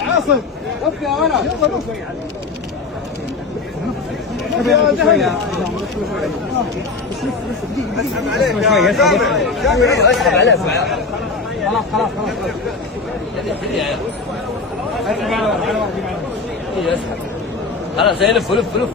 عاصم لف يا ولد يلا لف اسحب عليك يا جابر اسحب عليك خلاص خلاص خلاص يلف